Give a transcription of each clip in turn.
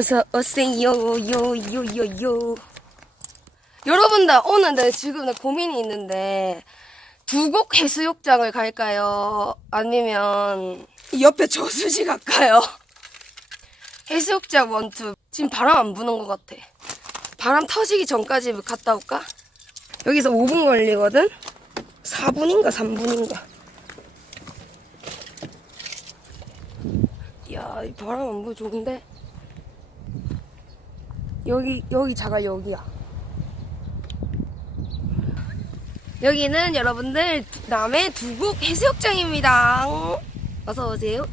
어서 오세요 요요요요 여러분들 오늘 내 지금 내 고민이 있는데 두곡 해수욕장을 갈까요? 아니면 이 옆에 저수지 갈까요? 해수욕장 원투 지금 바람 안 부는 것 같아 바람 터지기 전까지 갔다 올까? 여기서 5분 걸리거든? 4분인가 3분인가 이야 이 바람 안불 좋은데 여기 여기 자가 여기야. 여기는 여러분들 남해 두곡 해수욕장입니다. 어서 오세요.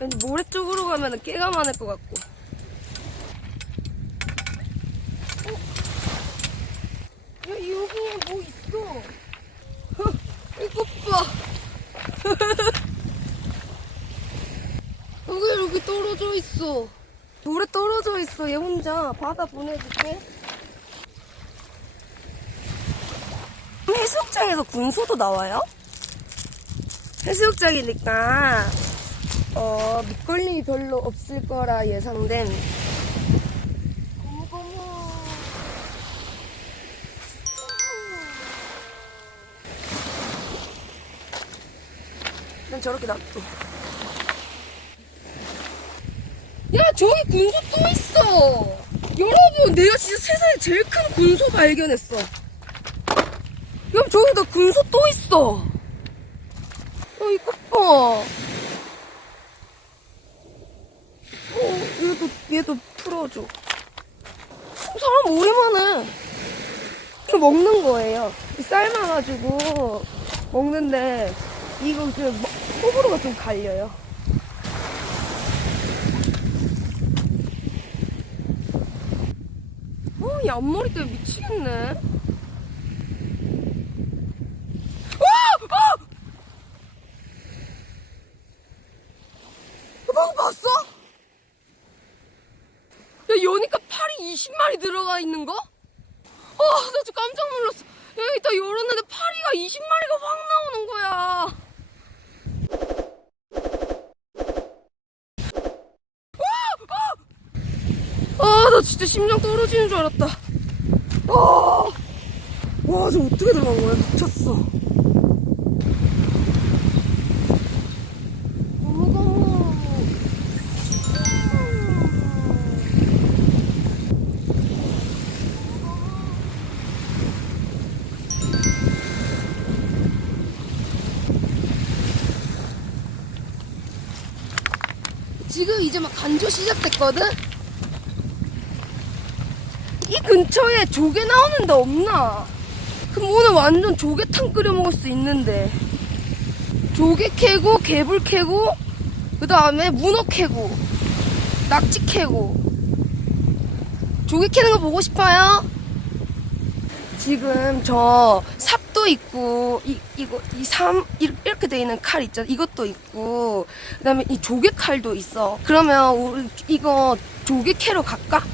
왠지 모래 쪽으로 가면 깨가 많을 것 같고. 어? 야, 여기에 뭐 있어? 이것 봐. 여기 여기 떨어져 있어. 돌에 떨어져 있어. 얘 혼자 바다 보내줄게. 해수욕장에서 군소도 나와요? 해수욕장이니까 어 밑걸림이 별로 없을 거라 예상된. 고무고무. 난 저렇게 놔둬. 야 저기 군소 또 있어. 여러분 내가 진짜 세상에 제일 큰 군소 발견했어. 여러분 저기다 군소 또 있어. 어 이거 봐 어, 얘도 얘도 풀어줘. 사람 오랜만에 이거 먹는 거예요. 삶아가지고 먹는데 이거 그 먹- 호불호가 좀 갈려요 앞머리 때문에 미치겠네. 어! 어! 너 방금 봤어? 야, 여니까 팔이 20마리 들어가 있는 거? 어, 나 진짜 깜짝 놀랐어. 여기 딱 열었는데 파리가 20마리가 확 나오는 거야. 아, 나 진짜 심장 떨어지는 줄 알았다. 아, 와, 저 어떻게 들어간 거야? 미쳤어. 지금 이제 막 간조 시작됐거든? 이 근처에 조개 나오는 데 없나? 그럼 오늘 완전 조개탕 끓여 먹을 수 있는데. 조개 캐고, 개불 캐고, 그 다음에 문어 캐고, 낙지 캐고. 조개 캐는 거 보고 싶어요? 지금 저 삽도 있고, 이, 이거, 이 삼, 이- 이렇게 돼 있는 칼 있잖아. 이것도 있고, 그 다음에 이 조개 칼도 있어. 그러면 우리 이거 조개 캐러 갈까?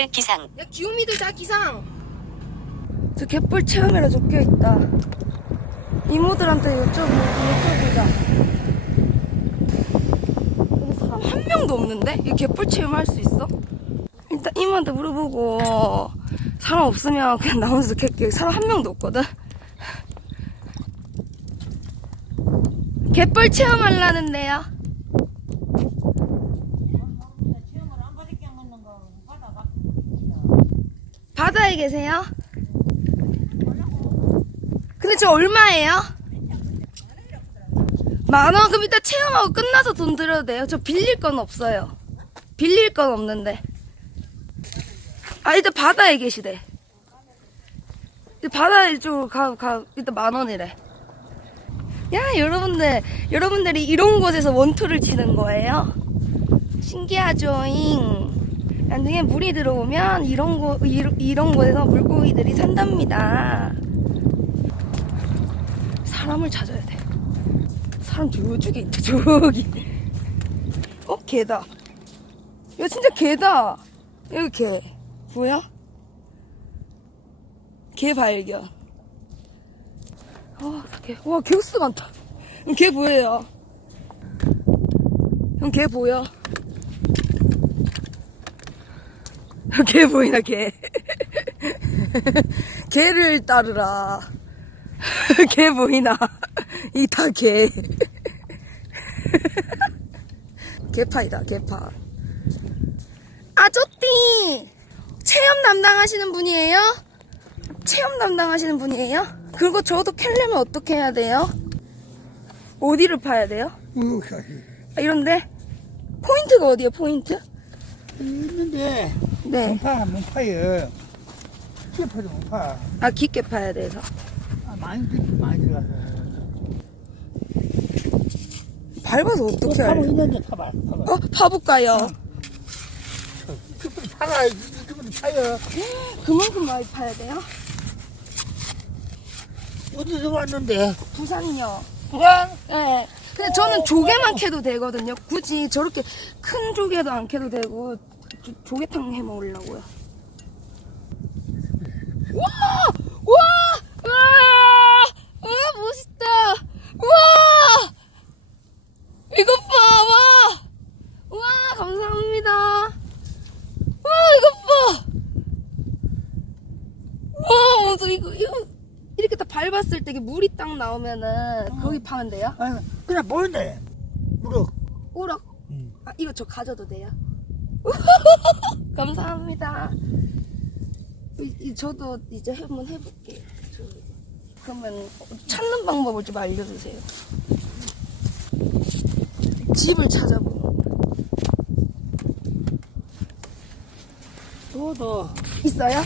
다들 기상. 야 귀요미들 다 기상 저 갯벌 체험이라 적혀 있다 이모들한테 여쭤보, 여쭤보자 사람 한 명도 없는데? 이 갯벌 체험 할 수 있어? 일단 이모한테 물어보고 사람 없으면 그냥 나 혼자 갯게 사람 한 명도 없거든 갯벌 체험하려는데요 바다에 계세요? 근데 저 얼마예요? 만 원? 그럼 이따 체험하고 끝나서 돈 드려도 돼요? 저 빌릴 건 없어요. 빌릴 건 없는데. 아, 일단 바다에 계시대. 이제 바다 이쪽으로 가, 가, 일단 만 원이래. 야, 여러분들, 여러분들이 이런 곳에서 원투를 치는 거예요? 신기하죠잉. 나중에 물이 들어오면 이런 곳, 이런, 곳에서 물고기들이 산답니다. 사람을 찾아야 돼. 사람 저쪽에 있다, 저기. 어, 개다. 이거 진짜 개다. 여기 개. 뭐야? 개 발견. 아, 개. 와, 개우스 많다. 형, 개 보여요. 형, 개 보여. 형, 개 보이나, 개. 개를 따르라. 개 보이나. 이 다 개. 개파이다, 개파. 아저띠! 체험 담당하시는 분이에요? 체험 담당하시는 분이에요? 그리고 저도 캘려면 어떻게 해야 돼요? 어디를 파야 돼요? 아, 이런데? 포인트가 어디에요, 포인트? 있는데 네. 문파 문파요. 깊어도 문파. 아, 깊게 파야 돼서. 아, 많이 깊 많이 들어가서. 밟아서 어떻게 파고 알아요? 있는데 파봐. 파봐. 어, 파볼까요? 깊은 파가 깊은 파요. 그만큼 많이 파야 돼요? 어디서 왔는데? 부산이요. 부산? 네. 근데 저는 조개만 캐도 되거든요. 굳이 저렇게 큰 조개도 안 캐도 되고 조, 조개탕 해 먹으려고요. 와! 와! 와! 와, 멋있다. 와! 이것 봐. 와! 와, 감사합니다. 와, 이것 봐. 와, 먼저 이거 이거 이렇게 딱 밟았을 때 물이 딱 나오면은 거기 파면 돼요? 아, 그냥 보는데. 무릎. 우럭. 응. 아, 이거 저 가져도 돼요? 감사합니다. 이, 이, 저도 이제 한번 해볼게요. 저, 그러면 찾는 방법을 좀 알려주세요. 집을 찾아보는 거. 또, 또. 있어요?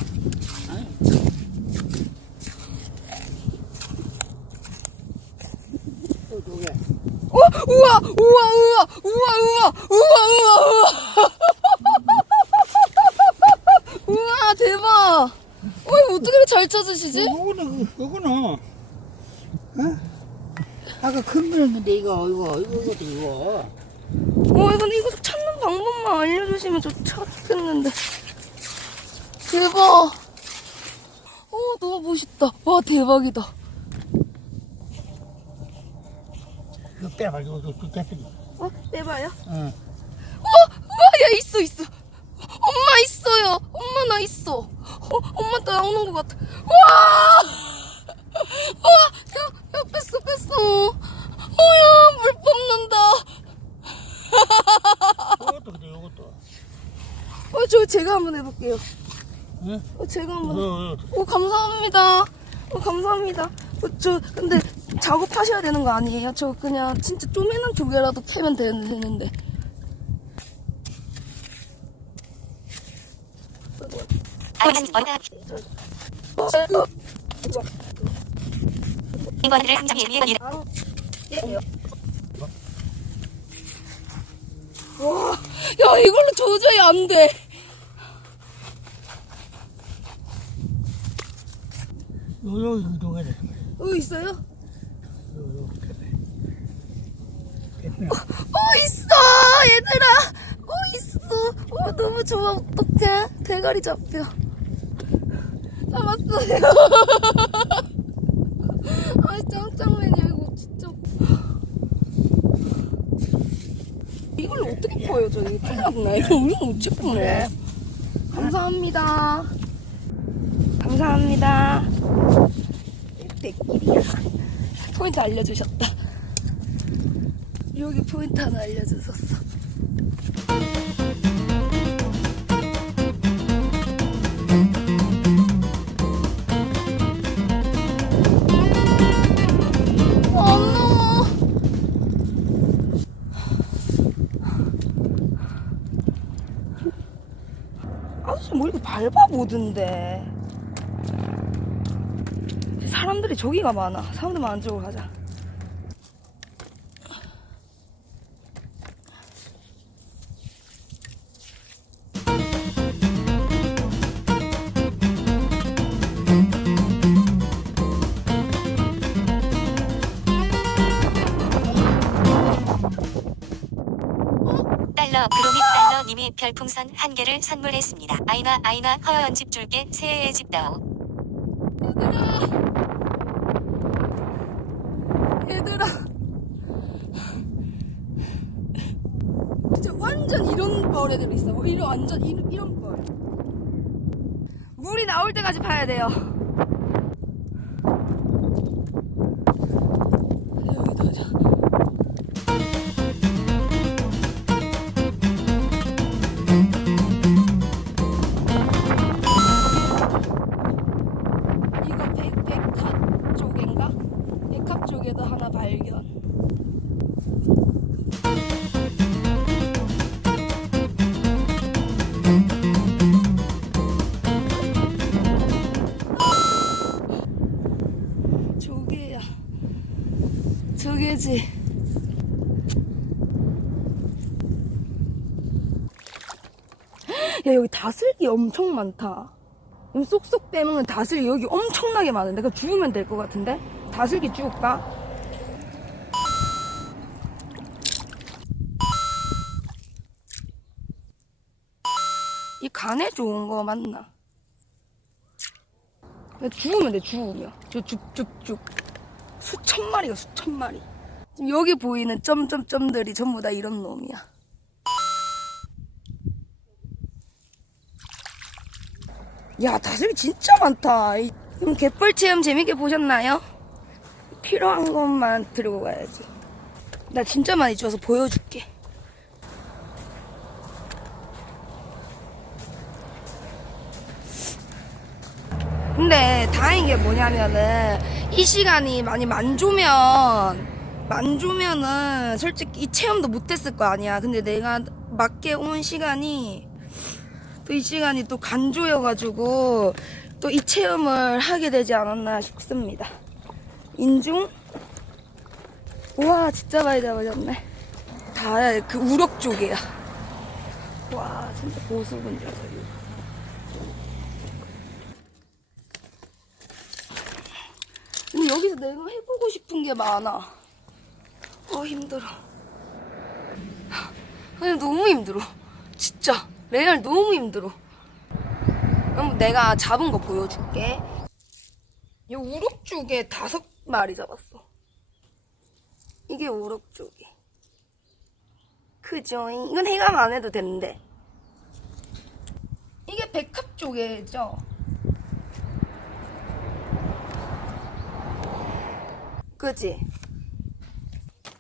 또두 개. 어, 우와, 우와, 우와, 우와, 우와, 우와, 우와, 우와. 우와, 대박. 어, 이거 어떻게 이렇게 잘 찾으시지? 요거는, 그- 요거는, 어? 아까 큰 거였는데, 이거, 이거, 이거, 이것도 이거. 어, 이건 이거 찾는 방법만 알려주시면 저 찾겠는데. 대박. 어, 너무 멋있다. 와, 대박이다. 이거 빼봐, 이거, 이거, 이거 깨끗이. 어, 내봐요. 응. 어, 와, 야, 있어, 있어. 엄마 있어요. 엄마 나 있어. 어, 엄마 나오는 것 같아. 와! 와, 야, 야, 뺐어, 뺐어. 어야, 물 뽑는다. 요것도 그래, 요것도. 어, 저 제가 한번 해볼게요. 응? 어, 제가 한번. 어, 어. 오 감사합니다. 오 감사합니다. 어, 저 근데 작업하셔야 되는 거 아니에요? 저 그냥 진짜 쪼매난 조개라도 캐면 되는, 되는데. 와, 야 이걸로 조절이 안 돼. 요, 요, 이동해야 돼. 어 있어요? 요, 요, 깨끗이. 깨끗이. 어 있어 얘들아. 어 있어. 어 너무 좋아 어떡해. 대가리 잡혀. 잡았어요. 아 짱짱맨이야 이거 진짜. 이걸 어떻게 커요 저기 풀렸나? 이거 우리는 어찌 풀네? 감사합니다. 감사합니다. 떼끼리야. 포인트 알려주셨다. 여기 포인트 하나 알려주셨어. 엄마. 아저씨 뭐 이렇게 밟아보던데. 사람들이 저기가 많아. 사람들만 안쪽으로 가자. 달러 그로믹 달러님이 별풍선 한 개를 선물했습니다. 아이나 아이나 허연 집 줄게 새해의 집다오. 벌 애들 있어. 뭐 이런 완전 이런, 이런 벌 물이 나올 때까지 파야 돼요 야, 여기 다슬기 엄청 많다. 쏙쏙 빼먹는 다슬기 여기 엄청나게 많은데 그 주우면 될 것 같은데 다슬기 주울까? 이 간에 좋은 거 맞나? 주우면 돼 주우면 저 쭉쭉쭉 수천 마리가 수천 마리 지금 여기 보이는 점점점들이 전부 다 이런 놈이야 야, 다슬기 진짜 많다. 이- 그럼 갯벌 체험 재밌게 보셨나요? 필요한 것만 들고 가야지. 나 진짜 많이 주워서 보여줄게. 근데 다행인 게 뭐냐면은 이 시간이 많이 만조면 만조면은 솔직히 이 체험도 못했을 거 아니야. 근데 내가 맞게 온 시간이 또 이 시간이 또 간조여가지고 또 이 체험을 하게 되지 않았나 싶습니다. 인중? 우와 진짜 많이 잡아졌네. 다 그 우럭 쪽이야. 와 진짜 보수분들. 근데 여기서 내가 해보고 싶은 게 많아. 어 힘들어. 아니 너무 힘들어. 진짜 레알 너무 힘들어. 그럼 내가 잡은 거 보여줄게. 이 우럭쪽에 다섯 마리 잡았어. 이게 우럭쪽이. 그죠? 이건 해감 안 해도 되는데. 이게 백합 쪽이죠? 그지?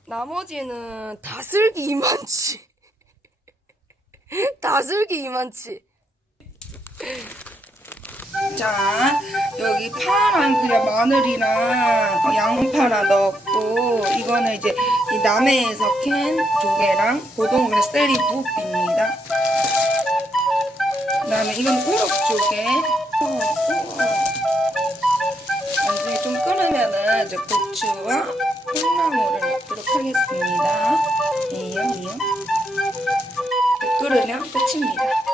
나머지는 다슬기 이만치. 다슬기 이만치. 자, 여기 파랑 그냥 마늘이랑 양파랑 넣었고, 이거는 이제 이 남해에서 캔 조개랑 고동그레 셀리 부업입니다. 그 다음에 이건 우럭 조개. 어, 어. 나중에 좀 끓으면은 이제 고추와 콩나물을 넣도록 하겠습니다. 이요, 이요. 끓으면 끝입니다.